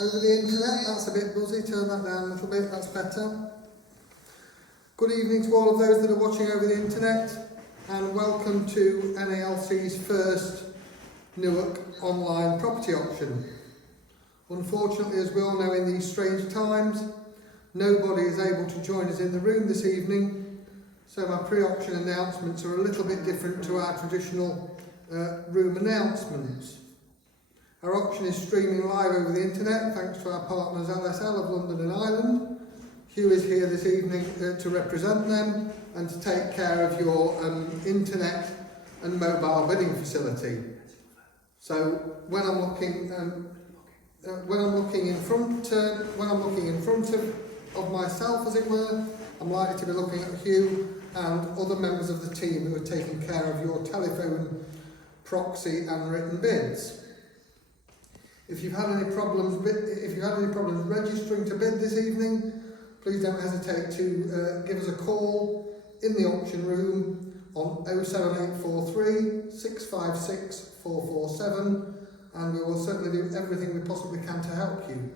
over the internet. That's a bit buzzy, turn that down a little bit, that's better. Good evening to all of those that are watching over the internet, and welcome to NALC's first NALC online property auction. Unfortunately, as we all know, in these strange times, nobody is able to join us in the room this evening, so my pre-auction announcements are a little bit different to our traditional room announcements. Our auction is streaming live over the internet thanks to our partners LSL of London and Ireland. Hugh is here this evening to represent them and to take care of your internet and mobile bidding facility. So when I'm looking in front of myself, as it were, I'm likely to be looking at Hugh and other members of the team who are taking care of your telephone, proxy and written bids. If you've had any problems registering to bid this evening, please don't hesitate to give us a call in the auction room on 07843 656 447, and we will certainly do everything we possibly can to help you.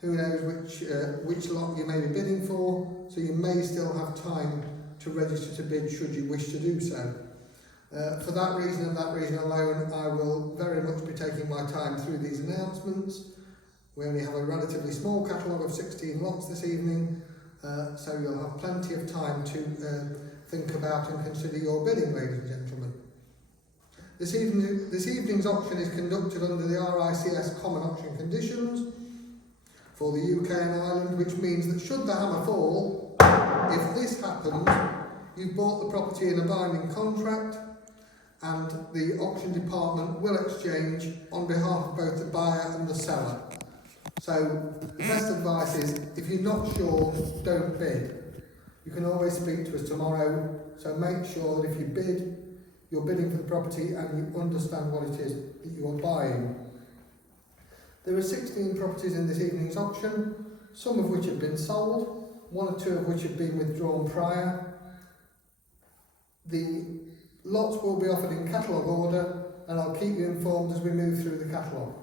Who knows which lot you may be bidding for, so you may still have time to register to bid should you wish to do so. For that reason and that reason alone, I will very much be taking my time through these announcements. We only have a relatively small catalogue of 16 lots this evening, so you'll have plenty of time to think about and consider your bidding, ladies and gentlemen. This evening's auction is conducted under the RICS Common Auction Conditions for the UK and Ireland, which means that should the hammer fall, if this happens, you've bought the property in a binding contract, and the auction department will exchange on behalf of both the buyer and the seller. So the best advice is, if you're not sure, don't bid. You can always speak to us tomorrow, so make sure that if you bid, you're bidding for the property and you understand what it is that you are buying. There are 16 properties in this evening's auction, some of which have been sold, one or two of which have been withdrawn prior. The lots will be offered in catalogue order, and I'll keep you informed as we move through the catalogue.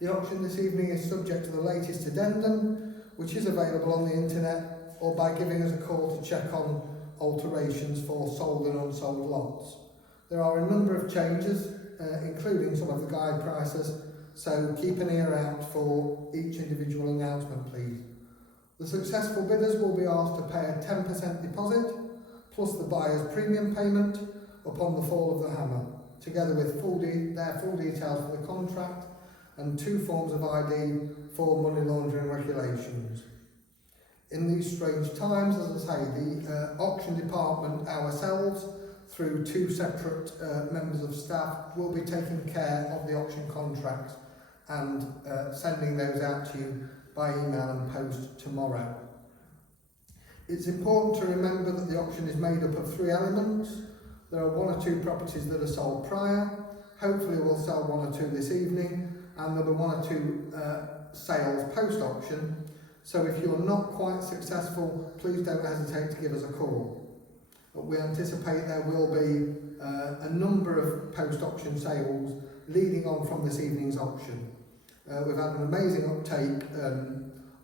The auction this evening is subject to the latest addendum, which is available on the internet or by giving us a call to check on alterations for sold and unsold lots. There are a number of changes, including some of the guide prices, so keep an ear out for each individual announcement, please. The successful bidders will be asked to pay a 10% deposit, plus the buyer's premium payment upon the fall of the hammer, together with their full details for the contract and 2 forms of ID for money laundering regulations. In these strange times, as I say, the auction department ourselves, through 2 separate members of staff, will be taking care of the auction contracts and sending those out to you by email and post tomorrow. It's important to remember that the auction is made up of 3 elements. There are 1 or 2 properties that are sold prior. Hopefully we'll sell 1 or 2 this evening, and there'll be 1 or 2 sales post-auction. So if you're not quite successful, please don't hesitate to give us a call. But we anticipate there will be a number of post-auction sales leading on from this evening's auction. We've had an amazing uptake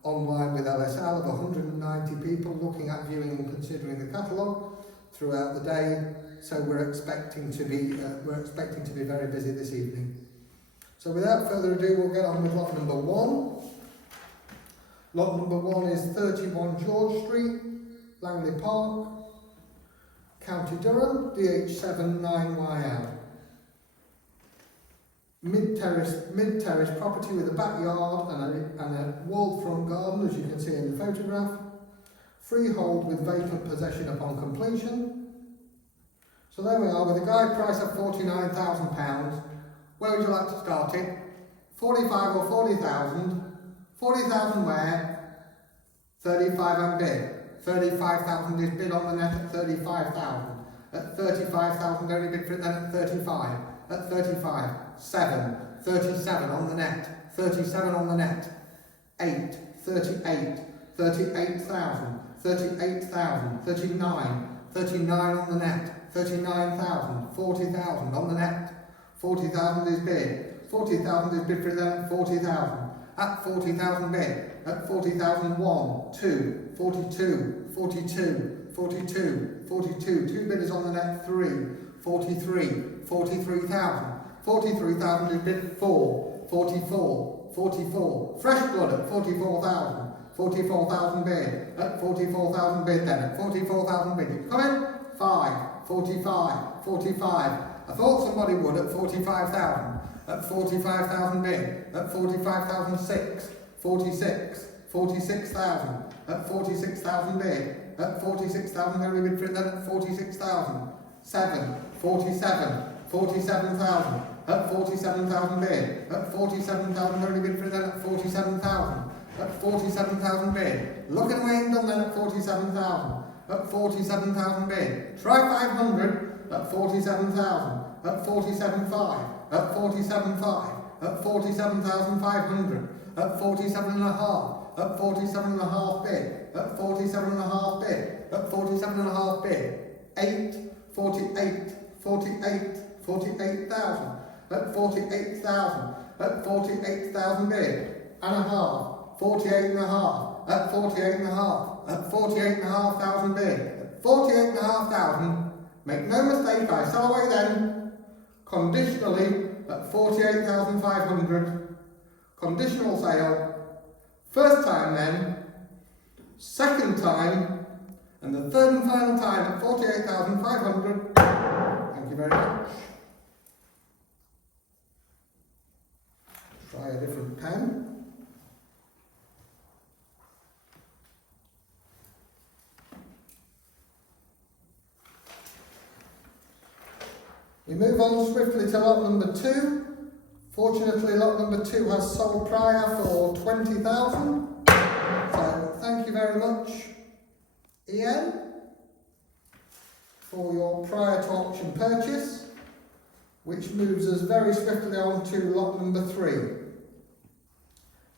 online with LSL of 190 people looking at, viewing and considering the catalogue throughout the day. So we're expecting to be very busy this evening. So without further ado, we'll get on with lot number 1. Lot number 1 is 31 George Street, Langley Park, County Durham, DH7 9YL. Mid-terrace property with a backyard and a walled front garden, as you can see in the photograph. Freehold with vacant possession upon completion. So there we are, with a guide price of £49,000. Where would you like to start it? 45 or 40,000? 40,000 where? 35 and bid. 35,000 is bid on the net at 35,000. At 35,000 only bid for it then at 35. At 35, 7. 37 on the net. 37 on the net. 8. 38. 38,000. 38,000. 39. 39 on the net. 39,000. 40,000 on the net. 40,000 is bid. 40,000 is bid for it then at 40,000. At 40,000 bid. At 40,001, 2, 42, 42, 42, 42. Two bidders on the net, 3, 43, 43,000. 43,000 is bid at 4, 44, 44. Fresh blood at 44,000. 44,000 bid. At 44,000 bid then. At 44,000 bid. Come in. 5, 45, 45. I thought somebody would at 45,000. At 45,000 bid. At 45,006. 46, 46,000. At 46,000 bid. At 46,000 very bid for it then at 46,000. 7, 47, 47,000. At 47,000 bid. At 47,000 very bid for it then at 47,000. At 47,000 bid. Looking away and done then at 47,000. At 47,000 bid. Try 500 at 47,000. At 47,500. At 47,500. At 47,500. At 47.5. At 47.5 bid. At 47.5 bid. At 47.5 bid. 8, 48, 48, 48,000. At 48,000. At 48,000 bid. And a half. 48.5. At 48.5. At 48,500 bid. At 48,500. Make no mistake, I sell away then. Conditionally at 48,500. Conditional sale. First time then. Second time. And the third and final time at 48,500. Thank you very much. Try a different pen. We move on swiftly to lot number 2. Fortunately, lot number 2 has sold prior for 20,000. So thank you very much, Ian, for your prior to auction purchase, which moves us very swiftly on to lot number 3.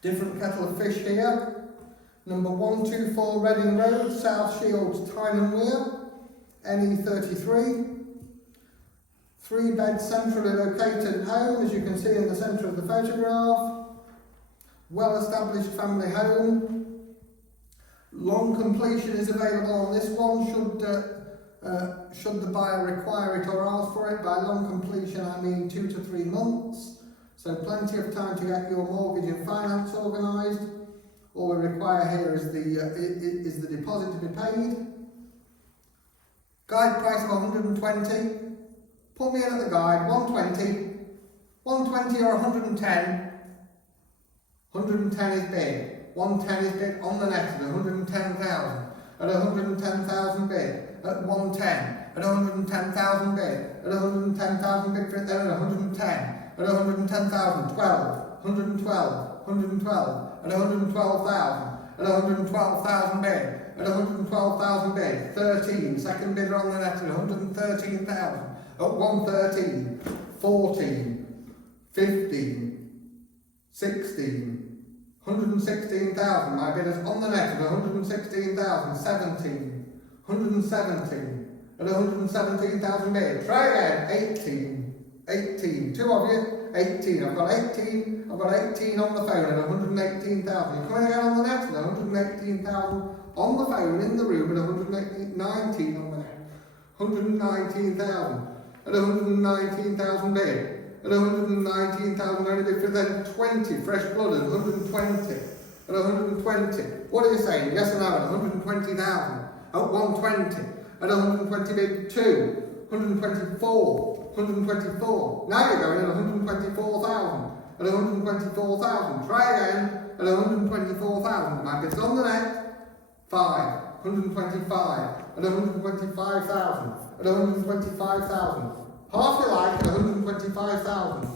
Different kettle of fish here. Number 124 Reading Road, South Shields, Tyne Weir, NE33. 3-bed centrally located home, as you can see in the centre of the photograph. Well-established family home. Long completion is available on this one should the buyer require it or ask for it. By long completion I mean 2 to 3 months. So plenty of time to get your mortgage and finance organised. All we require here is the deposit to be paid. Guide price of 120. Put me in at the guide, 120. 120 or 110. 110 is bid. 110 is bid on the net at 110,000. At 110,000 bid. At 110. At 110,000 bid. At 110,000 bid for it then at 110. At 110,000, 12. 112. 112. At 112,000. At 112,000 bid. At 112,000 bid. 13. Second bidder on the net at 113,000. At 113, 14, 15, 16, 116,000. My bid is on the net at 116,000, 17, 117, at 117,000 bid. Try again, 18, 18. Two of you, 18. I've got 18 on the phone at 118,000. You're coming again on the net at 118,000 on the phone in the room at 119 on the net. 119,000. At 119,000 bid. At 119,000 only bid for then 20 fresh blood at 120. At 120. What are you saying? Yes or no? At 120,000. At 120. At 120 bid 2. 124. 124. Now you're going at 124,000. At 124,000. Try again. At 124,000. My bid's on the net. 5. 125. At 125,000. At 125,000. Half you like at 125,000.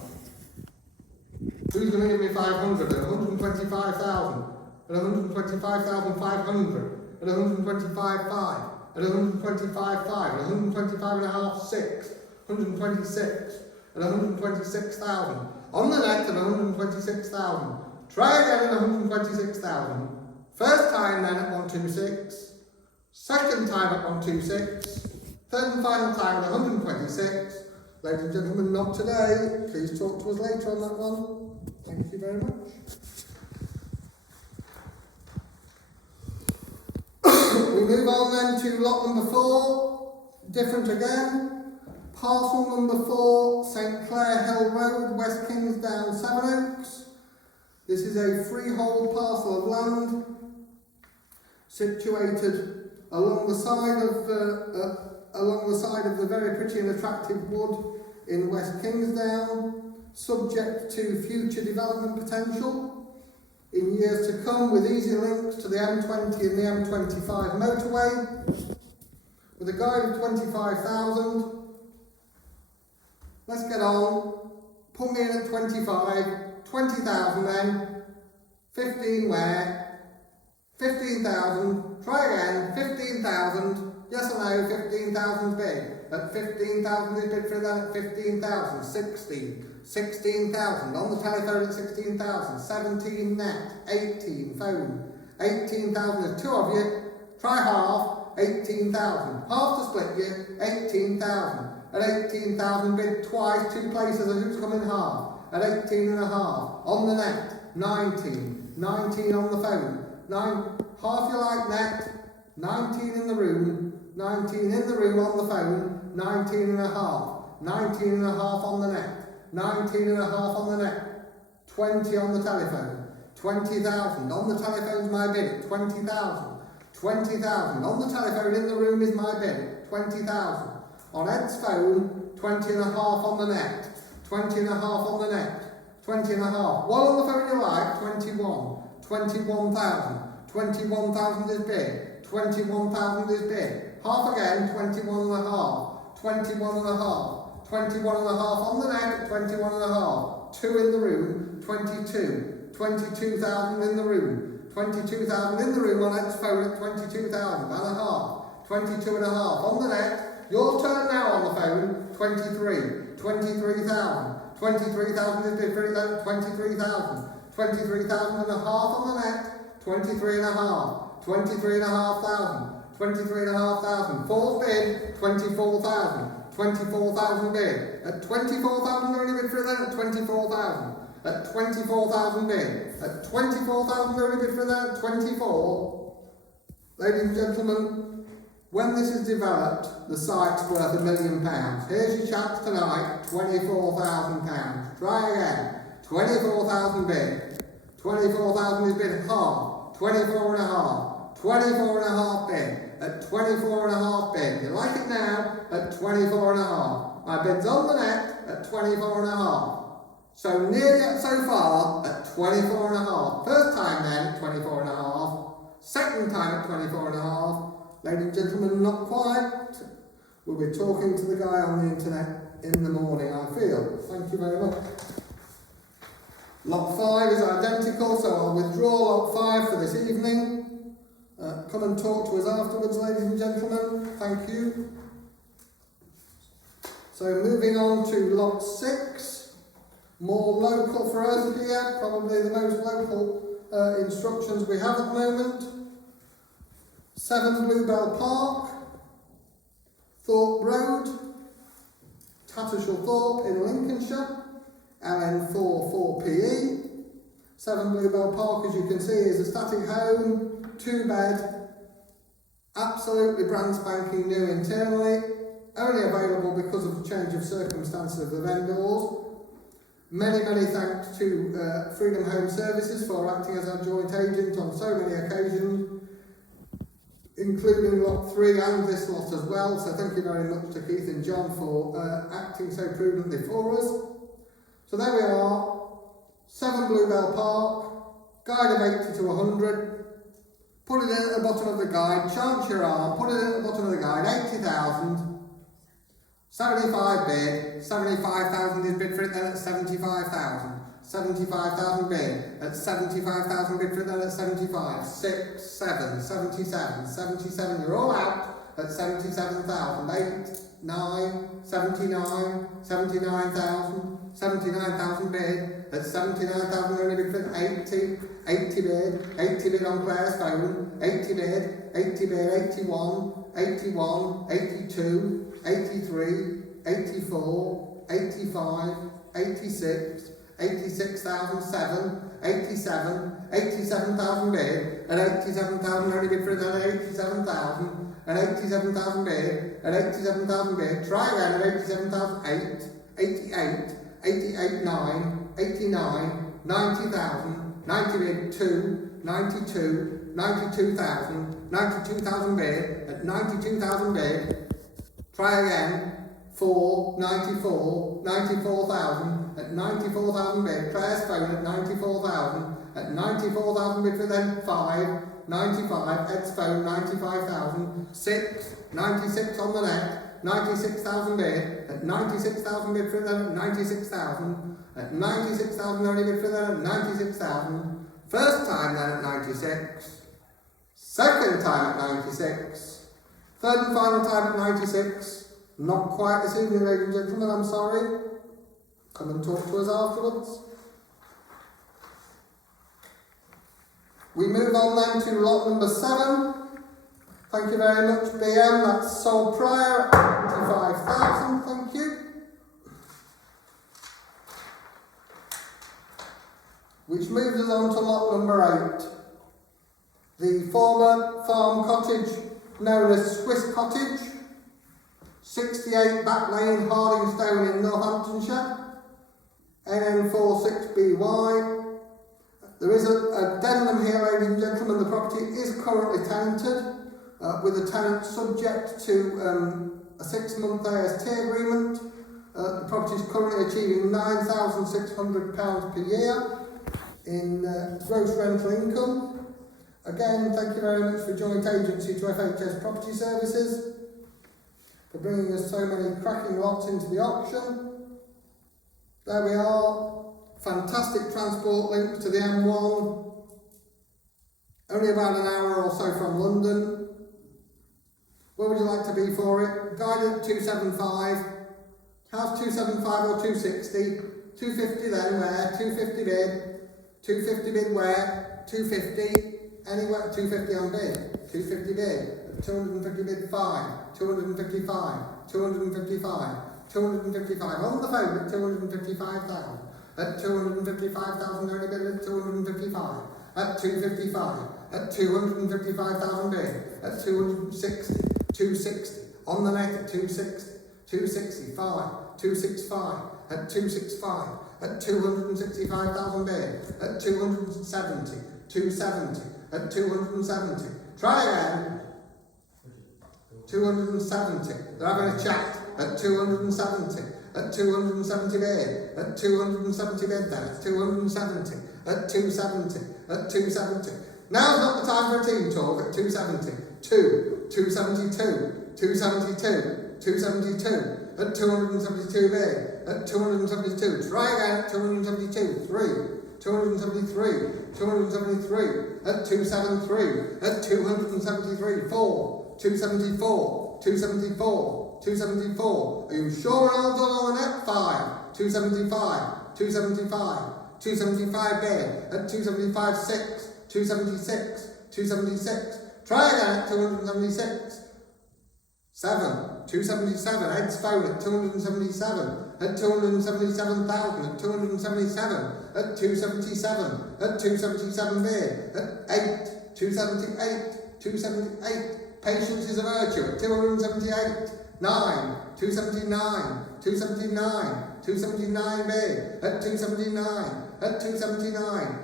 Who's going to give me 500 at 125,000? At 125,500. At 125,500. At 125,500. At 125.5, 6. 126. At 126,000. On the net at 126,000. Try again at 126,000. First time then at 126. Second time at 126. Third and final time at 126. Ladies and gentlemen, not today. Please talk to us later on that one. Thank you very much. We move on then to lot number 4, different again. Parcel number 4, St Clair Hill Road, West Kingsdown, Sevenoaks. This is a freehold parcel of land situated along the side of the very pretty and attractive wood in West Kingsdown, subject to future development potential in years to come, with easy links to the M20 and the M25 motorway, with a guide of 25,000. Let's get on. Put me in at 25, 20,000 then, 15 where? 15,000, try again, 15,000, yes or no, 15,000 bid. At 15,000 is bid for that at 15,000, 16,000, on the telephone at 16,000, 17 net, 18 phone, 18,000, there's 2 of you, try half, 18,000, half to split you, 18,000, at 18,000 bid twice, 2 places, and who's coming half, at 18 and a half, on the net, 19 on the phone, 9, half you like net, 19 in the room, 19 in the room on the phone, 19 and a half, 19 and a half on the net, 19 and a half on the net, 20 on the telephone, 20,000, on the telephone's my bid at 20,000, 20,000, on the telephone in the room is my bid, 20,000, on Ed's phone, 20 and a half on the net, 20 and a half on the net, 20 and a half, what on the phone you like, 21, 21,000, 21,000 is bid, 21,000 is bid, half again, 21 and a half, 21 and a half, 21 and a half on the net at 21 and a half, 2 in the room, 22, 22,000 in the room, 22,000 in the room on Ed's phone at 22,000 and a half, 22 and a half on the net, your turn now on the phone, 23, 23,000, 23,000 is bid for it then at 23,000, 23,000 and a half on the net, 23 and a half, 23 and a half thousand, 23 and a half thousand, 4th bid, 24,000, 24,000 bid, at 24,000 only bid for it then at 24,000, at 24,000 bid, at 24,000 only bid for it then at 24. Ladies and gentlemen, when this is developed, the site's worth £1 million. Here's your chance tonight, £24,000. Try again, 24,000 bid, 24,000 is bid half, 24 and a half, 24 and a half bid, at 24 and a half bid. You like it now? At 24 and a half. My bid's on the net at 24 and a half. So nearly so far at 24 and a half. First time then at 24 and a half. Second time at 24 and a half. Ladies and gentlemen, not quite. We'll be talking to the guy on the internet in the morning, I feel. Thank you very much. Lot 5 is identical, so I'll withdraw lot 5 for this evening. Come and talk to us afterwards, ladies and gentlemen. Thank you. So moving on to lot 6. More local for us here. Probably the most local instructions we have at the moment. 7 Bluebell Park. Thorpe Road. Tattershall Thorpe in Lincolnshire. LN4 4PE. 7 Bluebell Park, as you can see, is a static home. 2-bed, absolutely brand spanking new internally, only available because of the change of circumstances of the vendors. Many thanks to Freedom Home Services for acting as our joint agent on so many occasions, including lot 3 and this lot as well, so thank you very much to Keith and John for acting so prudently for us. So there we are, 7 Bluebell Park, guide of 80 to 100, put it in at the bottom of the guide, chance your arm, put it in at the bottom of the guide, 80,000, 75 bid, 75,000 is bid for it then at 75,000, 75,000 bid, at 75,000 bid for it then at 75, 6, 7, 77, 77, you're all out at 77,000, 8, 9, 79, 79,000, 79,000 bid, at 79,000 only bid for 80, 80 bid on Claire's phone, 80 bid, 81, 81, 82, 83, 84, 85, 86, 86,007, 87, 87,000 bid, and 87,000 only bid for that, 87,000, and 87,000 bid, and 87,000 bid. Try again at 87,008, 88, 88, 9, 89, 90,000, 90 bid, 2, 92, 92,000, 92,000 bid, at 92,000 bid. Try again, 4, 94, 94,000, at 94,000 bid. Try a phone at 94,000, at 94,000 bid for then 5, 95, Ed's phone 95,000, 6, 96 on the net, 96,000 bid, at 96,000 bid for then at 96,000, at 96,000 only bid for then at 96,000, first time then at 96, second time at 96, third and final time at 96, not quite this evening ladies and gentlemen, I'm sorry, come and talk to us afterwards. We move on then to lot number 7. Thank you very much, BM. That's sold prior at 25,000. Thank you. Which moves us on to lot number 8. The former farm cottage known as Swiss Cottage, 68 Back Lane, Hardingstone in Northamptonshire, NN46BY. There is a addendum here, ladies and gentlemen. The property is currently tenanted, with a tenant subject to a 6-month AST agreement. The property is currently achieving £9,600 per year in gross rental income. Again, thank you very much for joint agency to FHS Property Services for bringing us so many cracking lots into the auction. There we are. Fantastic transport links to the M1, only about an hour or so from London. Where would you like to be for it? Guided at 275, house 275 or 260, 250 then where, 250 bid, 250 bid where, 250, anywhere, 250 on bid, 250 bid, 250 bid 5, 255, 255, 255, on the phone at 255,000. At 255,000 only bid at 255, at 255, at 255,000 bid, at 260, 260, on the net at 260, 265, 265, at 265, at 265,000 bid, at 270, 270, at 270, try again, 270, they're having a chat, at 270, at 270 bid, at 270 bid then, at 270, at 270, at 270. Now's not the time for a team talk at 270, 272, 272, 272, at 272 bid, at 272, try again at 272, 3, 273, 273, at 273, at 273, 4, 274, 274, 274. Are you sure we're all done on the net? 5. 275. 275. 275 bid. At 275, 6. 276. 276. Try again at 276. 7. 277. Ed's phone at 277. At 277,000. At 277. At 277. At 277 bid. At 8. 278. 278. Patience is a virtue at 278. 9, 279, 279, 279 bid, at 279, at 279,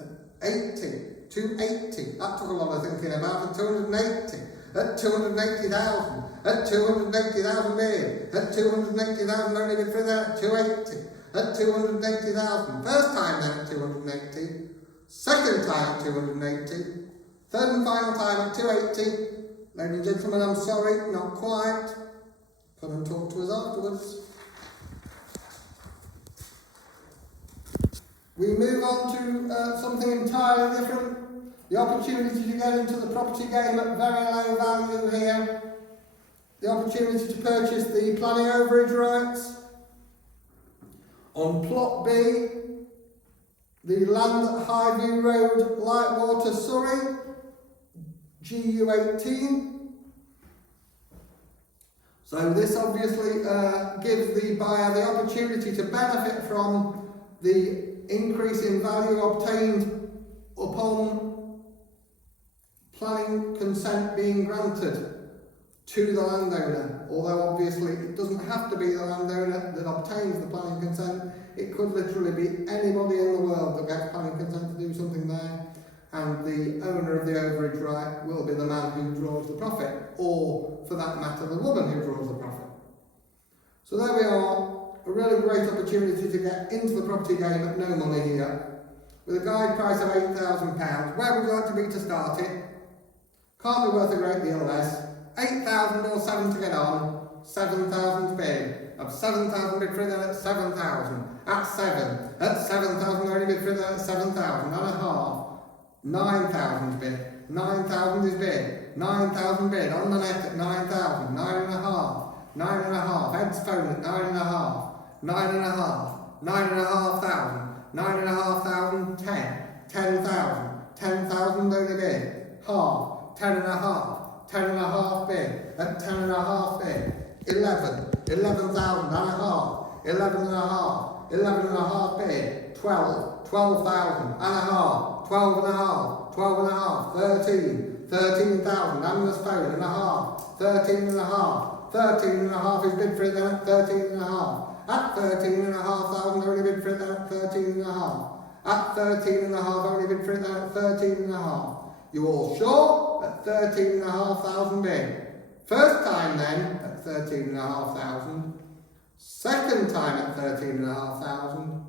at 80, 280, that took a lot of thinking about, at 280, at 280,000, at 280,000 bid, at 280,000 only bid for that, at 280, at 280,000, first time then at 280, second time at 280, third and final time at 280, ladies and gentlemen, I'm sorry, not quite. Come and talk to us afterwards. We move on to something entirely different. The opportunity to get into the property game at very low value here. The opportunity to purchase the planning overage rights. On plot B, the land at Highview Road, Lightwater, Surrey, GU18. So this obviously gives the buyer the opportunity to benefit from the increase in value obtained upon planning consent being granted to the landowner. Although obviously it doesn't have to be the landowner that obtains the planning consent, it could literally be anybody in the world that gets planning consent to do something there, and the owner of the overage right will be the man who draws the profit, or for that matter the woman who draws the profit. So there we are, a really great opportunity to get into the property game at no money here, with a guide price of £8,000. Where would you like to be to start it? Can't be worth a great deal less. 8,000 or 7 to get on, 7,000 bid. Of 7,000 bid for it then at 7,000. At 7. At 7,000 only bid for it then at 7,000 and a half. 9,000 bid. 9,000 is bid. 9,000 bid on the net at 9,000. 9.5. 9.5. Heads phone at 9.5. 9.5. 9,500. 9,500. 10. 10,000. 10,000 only bid. Half. 10.5. 10.5 bid, at 10.5 bid, 11, 11,000 and a half, 11.5, 11.5 bid, 12, 12,000 and a half, 12.5, 12.5, 13, 13,000 and the stone and a half, 13.5, 13.5 is bid for it then at 13.5, at 13,500 only bid for it then at 13.5, at 13.5 only bid for it then at 13.5. You all sure? At 13,500 bid. First time then at 13,500. Second time at 13,500.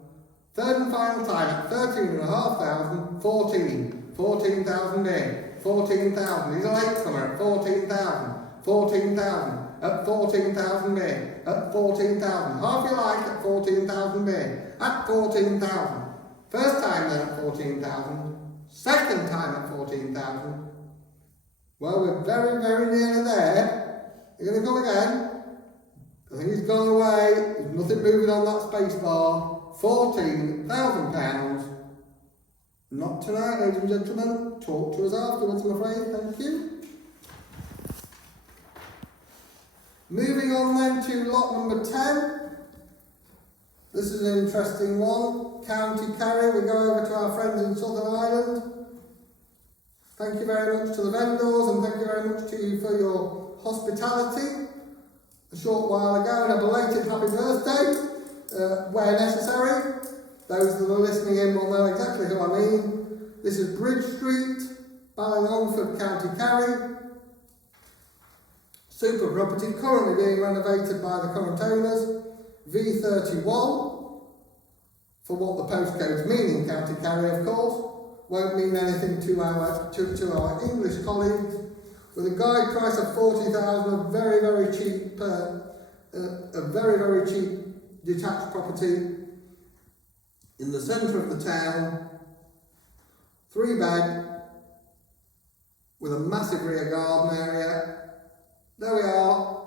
Third and final time at 13,500. 14. 14,000 bid. 14,000. He's a latecomer at 14,000. 14,000. At 14,000 bid. At 14,000. Half you like at 14,000 bid. At 14,000. First time then at 14,000. Second time at 14,000. Well, we're very, very nearly there. You're going to come again. I think he's gone away. There's nothing moving on that space bar. £14,000. Not tonight, ladies and gentlemen. Talk to us afterwards, I'm afraid. Thank you. Moving on then to lot number 10. This is an interesting one. County Kerry. We go over to our friends in Southern Ireland. Thank you very much to the vendors and thank you very much to you for your hospitality a short while ago, and a belated happy birthday where necessary. Those that are listening in will know exactly who I mean. This is Bridge Street, Ballingholmford, County Kerry. Super property, currently being renovated by the current owners. V31, for what the postcodes mean in County Kerry, of course. Won't mean anything to our English colleagues. With a guide price of 40,000, a very, very cheap, detached property in the centre of the town. 3-bed with a massive rear garden area. There we are.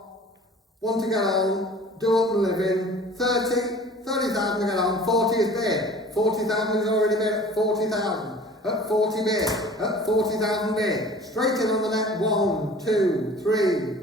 Want to get on, do up and live in. 30,000 to get on. 40 is bid. 40,000 is already bid at 40,000. At 40 bid, at 40,000 bid, straight in on the net, 1, 2, 3,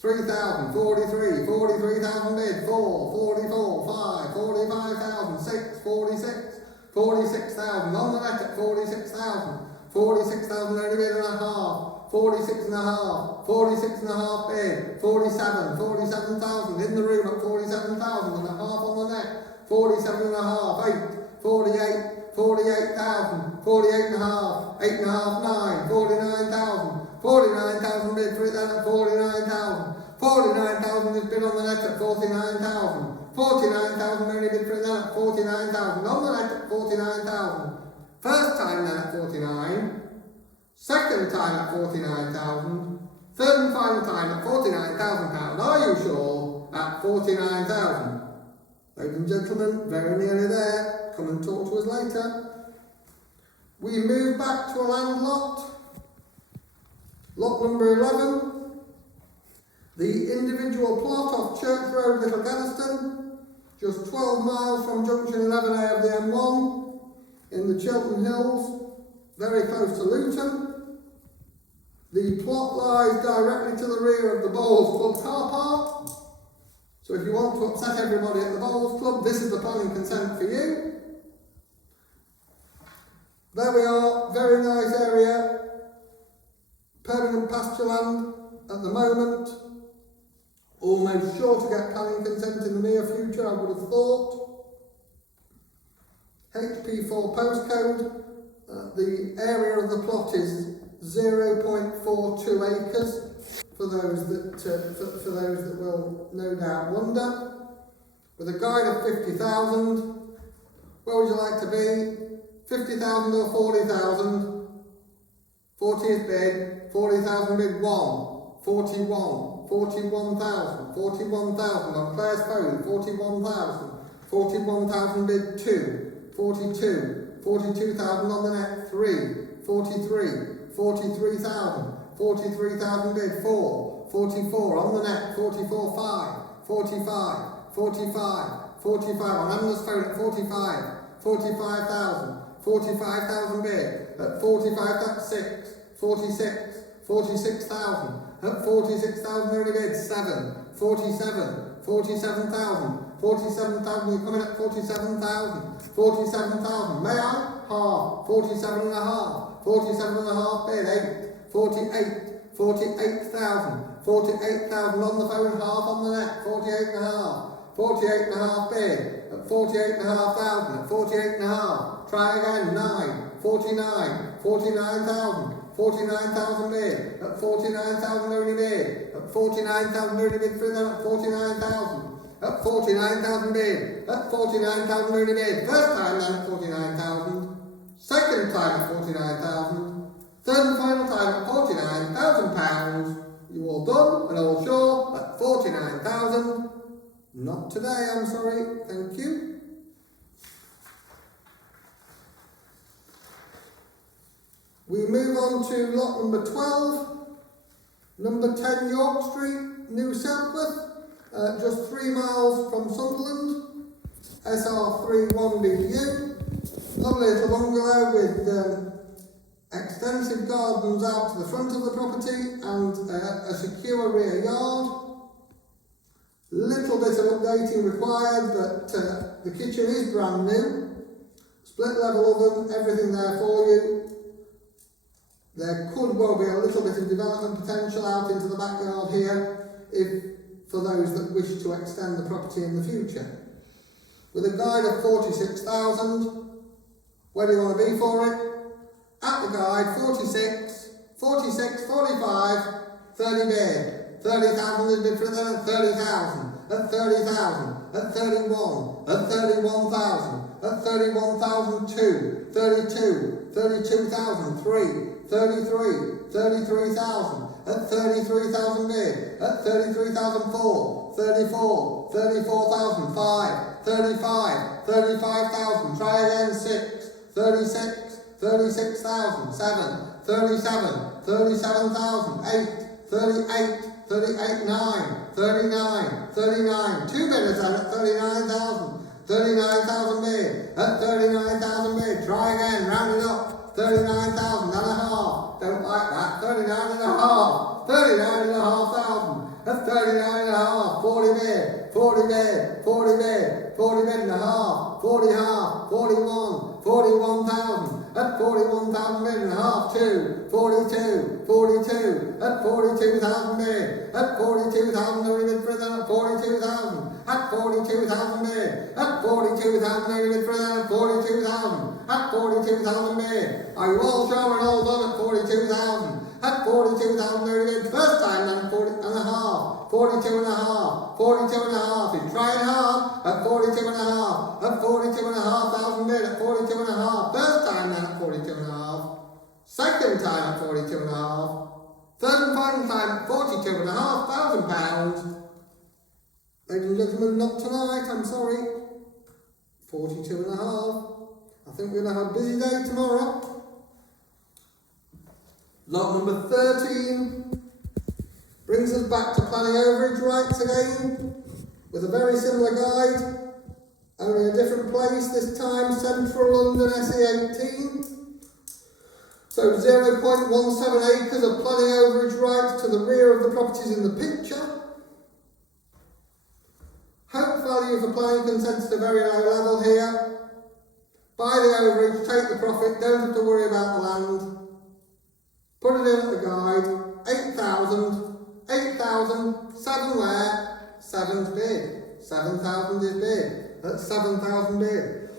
3,000, 43, 43,000 bid, 4, 44, 5, 45,000, 6, 46, 46,000, on the net at 46,000, 46,000 only bid and a half, 46 and a half, 46 and a half bid, 47, 47,000 in the room at 47,000 and a half on the net, 47 and a half, 8, 48, 48,000, 48 and a half, 8 and a half, 9, 49,000, 49,000 bid for it then at 49,000, 49,000 is bid on the net at 49,000, 49,000 only bid for it then at 49,000, on the net at 49,000, first time then at 49, second time at 49,000, third and final time at £49,000, are you sure? At 49,000. Ladies and gentlemen, very nearly there. Come and talk to us later. We move back to a land lot. Lot number 11. The individual plot off Church Road, Little Gadderston, just 12 miles from junction 11A of the M1 in the Chiltern Hills, very close to Luton. The plot lies directly to the rear of the Bowls Club car park. So if you want to upset everybody at the Bowls Club, this is the planning consent for you. There we are, very nice area. Permanent pasture land at the moment. Almost sure to get planning consent in the near future, I would have thought. HP4 postcode. The area of the plot is 0.42 acres. For those that will no doubt wonder. With a guide of 50,000. Where would you like to be? 50,000 or 40,000? 40 is bid. 40,000 bid 1. 41. 41,000. 41,000 on Claire's phone. 41,000. 41,000 bid 2. 42. 42,000 on the net 3. 43. 43,000. 43,000 bid 4. 44 on the net 44 5. 45. 45. 45 on Emma's phone at 45. 45,000. 45,000 bid at 45, 6, 46, 46,000, at 46,000 only bid 7, 47, 47,000, 47,000, you're coming at 47,000, 47,000, may I? Half, 47 and a half, 47 and a half bid 8, 48, 48,000, 48,000 on the phone, half on the net, 48 and a half. 48 and a half bid at 48 and a half thousand, at 48 and a half. Try again, 9, 49, 49,000, 49,000 bid at 49,000 only bid, at 49,000 only bid for them at 49,000, at 49,000 bid, at 49,000 only bid. First time then at 49,000, second time at 49,000, third and final time at £49,000. You all done and all sure at 49,000. Not today, I'm sorry, thank you. We move on to lot number 12, number 10 York Street, New Southworth, just 3 miles from Sunderland, SR31BU. Lovely little bungalow with extensive gardens out to the front of the property and a secure rear yard. Little bit of updating required, but the kitchen is brand new. Split level oven, everything there for you. There could well be a little bit of development potential out into the backyard here, if for those that wish to extend the property in the future. With a guide of 46,000, where do you want to be for it? At the guide, 46, 46, 45, 30 bid. 30,000 is bid for them at 30,000, at 30,000, at 31, at 31,000, at 31,002, 32, 32,000, 3, 33, 33,000, at 33,000 bid, at 33,004, 34, 34,000, 5, 35, 35,000, try again, 6, 36, 36,000, 7, 37, 37,000, 8, 38, 38, 9, 39, 39, 2 bidders then at 39,000, 39,000 bid, at 39,000 bid, try again, round it up, 39,000 and a half, don't like that, 39 and a half, 39 and a half thousand, at 39 and a half, 40 bid, 40 bid, 40 bid, 40 bid and a half, 40 half, 41, 41,000, at 41,000 bid and a half, 2, 42, 42, at 42,000 bid, at 42,000 only bid for them at 42,000, at 42,000 bid, at 42,000 only bid for them at 42,000, at 42,000 bid. Are you all sure and all done at 42,000? At 42,000 only bid, first time then at 40 and a half, 42 and a half, 42 and a half, he's trying hard, at 42 and a half, at 42 and a half thousand bid, at 42 and a half, first time then at 42 and a half, second time at 42 and a half, third and final time at 42 and a half thousand pounds. Ladies and gentlemen, not tonight, I'm sorry. 42 and a half. I think we're going to have a busy day tomorrow. Lot number 13 brings us back to planning overage rights again, with a very similar guide, only a different place, this time Central London SE18. So 0.17 acres of planning overage rights to the rear of the properties in the picture. Hope value for planning consent at a very low level here. Buy the overage, take the profit, don't have to worry about the land. Put it in at the guide, 8,000, 8,000, 7 where? 7's bid. 7,000 is bid. That's 7,000 bid.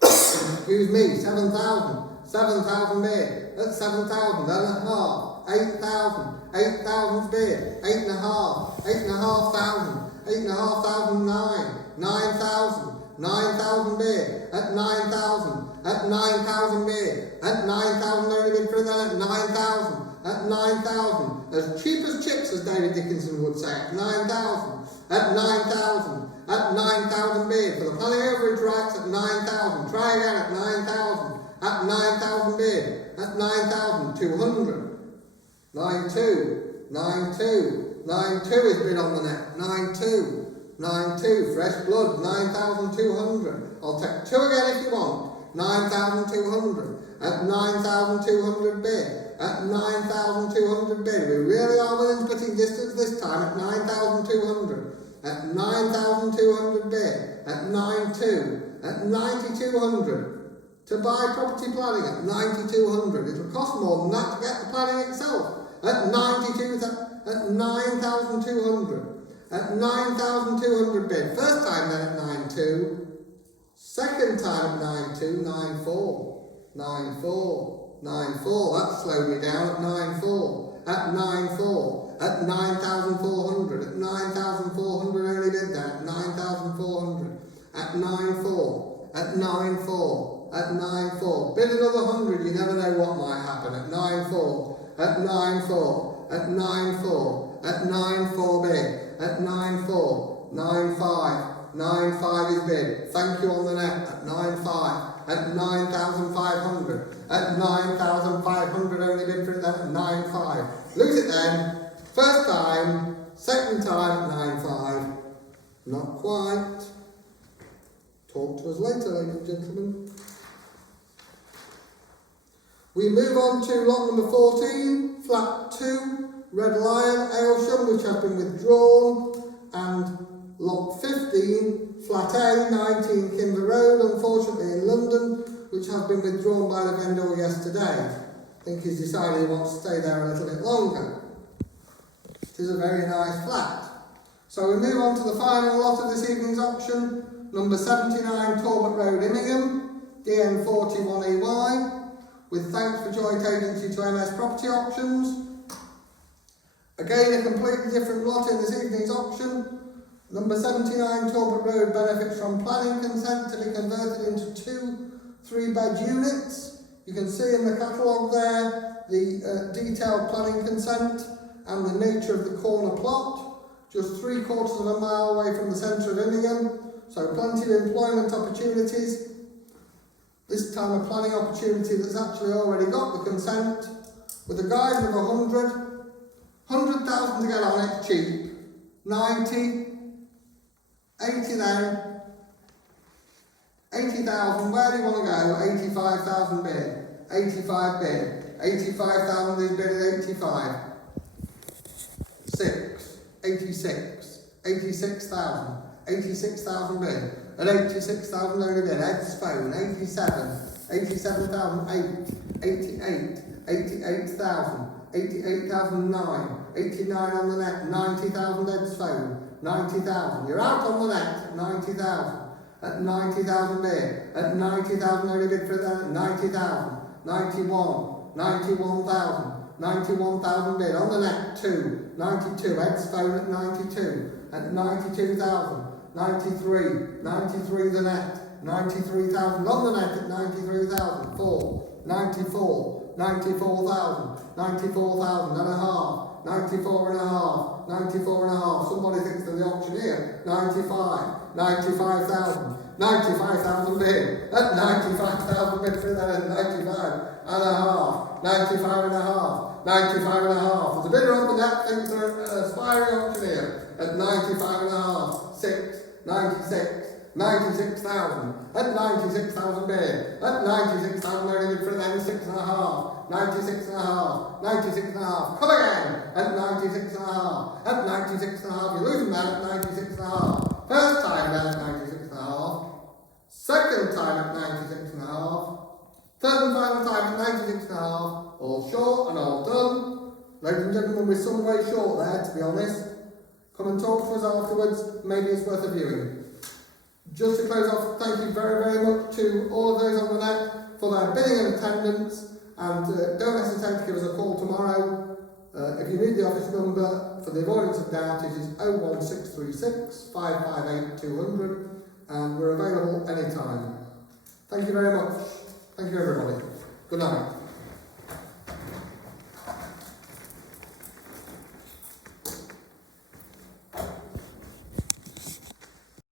Excuse me, 7,000. 7,000 bid. That's 7,000 and a half. 8,000. 8,000's bid. 8,500. 8,500. 8,500, 9,000. 9,000 bid. At 9,000. At 9,000 bid. At 9,000 only bid for that at 9,000. At 9,000. As cheap as chips, as David Dickinson would say. At 9,000. At 9,000. At 9,000 bid. For the planning overage rights at 9,000. Try again at 9,000. At 9,000 bid. At 9,200. 9,2. 9,2. 9,2 is bid on the net. 9,2. 9,2. Fresh blood. 9,200. I'll take 2 again if you want. 9,200. At 9,200 bid. At 9,200 bid. We really are within spitting distance this time at 9,200. At 9,200 bid. At 9,2. At 9,200. To buy property planning at 9,200. It'll cost more than that to get the planning itself. At 9,200. At 9,200. At 9,200 bid. First time then at 9,2. Second time at 9,2. 9,4. 9,4. 9,4. That slowed me down at 9,4. At 9,4. At 9,400. At 9,400 only bid then. At 9,400. At 9,4. At 9,4. At 9,4. Bid another 100. You never know what might happen. At 9,4. At 9,4. At 9,4. At 9,4 bid. At 9,4. 9,5. 9,5 is bid. Thank you on the net. At 9,5. At 9,500. At 9,500 only bid for it then at 9,5. Lose it then. First time. Second time at 9,5. Not quite. Talk to us later, ladies and gentlemen. We move on to lot number 14, flat 2, Red Lion, Aylsham, which has been withdrawn, and lot 15, flat A, 19 Kimber Road, unfortunately in London, which has been withdrawn by the vendor yesterday. I think he's decided he wants to stay there a little bit longer. It is a very nice flat. So we move on to the final lot of this evening's auction, number 79 Talbot Road, Immingham, DN41EY, with thanks for joint agency to MS Property Auctions. Again, a completely different lot in this evening's auction. Number 79 Talbot Road benefits from planning consent to be converted into 2 3-bed units. You can see in the catalogue there the detailed planning consent and the nature of the corner plot. Just 3/4 of a mile away from the centre of Immingham, so plenty of employment opportunities. This time a planning opportunity that's actually already got the consent, with a guide of 100,000 to get on it, cheap. 90, 80 then, 80,000, where do you want to go? 85,000 bid, 85 bid, 85,000 is bid at 85. 6, 86, 86,000, 86,000 bid. At 86,000 only bid, Ed's phone, 87, 87,008, 88, 88,000, 88,009, 89 on the net, 90,000 Ed's phone, 90,000. You're out on the net at 90,000. At 90,000 bid. At 90,000 only bid for that at 90,000. 91, 91,000, 91,000 bid. On the net 2, 92. Ed's phone at 92. At 92,000. 93, 93 the net, 93,000 on the net at 93,000, 4, 94, 94,000, 94,000 and a half, 94 and a half, 94 and a half, somebody thinks they're the auctioneer, 95, 95,000, 95,000 bid, at 95,000 bid for that at 95 and a half, 95 and a half, 95 and a half, there's a bidder on the net thinks they're an aspiring auctioneer, at 95 and a half, 6, 96, 96,000, at 96,000 bid, at 96,000 only bid for them 6 and a half, 96 and a half, 96 and a half, come again, at 96 and a half, at 96 and a half, you're losing that at 96 and a half, first time down at 96 and a half, second time at 96 and a half, third and final time at 96 and a half, all short and all done. Ladies and gentlemen, we're some way short there, to be honest. Come and talk to us afterwards, maybe it's worth a viewing. Just to close off, thank you very, very much to all of those on the net for their bidding and attendance, and don't hesitate to give us a call tomorrow. If you need the office number, for the avoidance of doubt, it is 01636 558 200, and we're available anytime. Thank you very much. Thank you very much.